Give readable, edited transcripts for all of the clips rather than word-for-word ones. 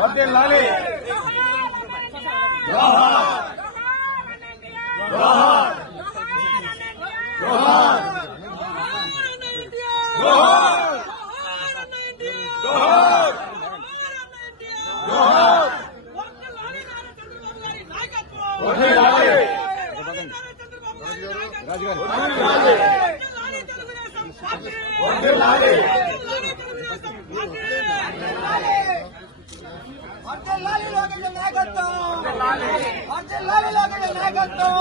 వర్ధిల్లాలి జోహార్ జోహార్ జోహార్ జోహార్ జోహార్ జోహార్ వర్ధిల్లాలి రాజుగారు వర్ధిల్లాలి వర్ధిల్లాలి లోకేష్ నాయకత్వం వర్ధిల్లాలి లోకేష్ నాయకత్వం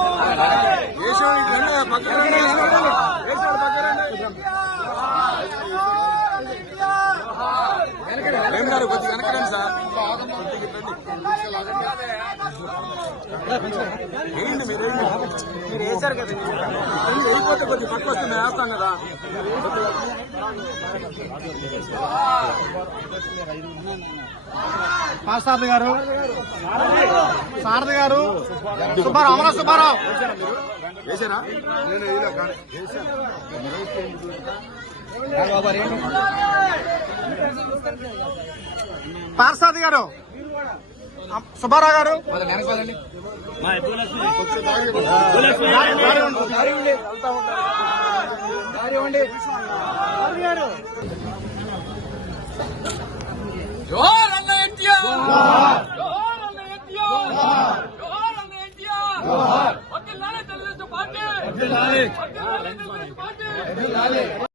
కొద్దిగా వెనకరండి సార్ ఏంటి మీరు వేసారు కదా అయిపోతే కొద్దిగా పక్క వస్తుంది వేస్తాం కదా పాసారథి గారు సారథి గారు సుబ్బారావు అమర సుబ్బారావు వేసారా పార్సారథి గారు సుబ్బారావు గారు జోహార్ అన్న ఎన్టీఆర్ జోహార్ అన్న ఎన్టీఆర్ జోహార్ అన్న ఎన్టీఆర్ వర్ధిల్లాలి తెలుగుదేశం పార్టీ వర్ధిల్లాలి తెలుగుదేశం పార్టీ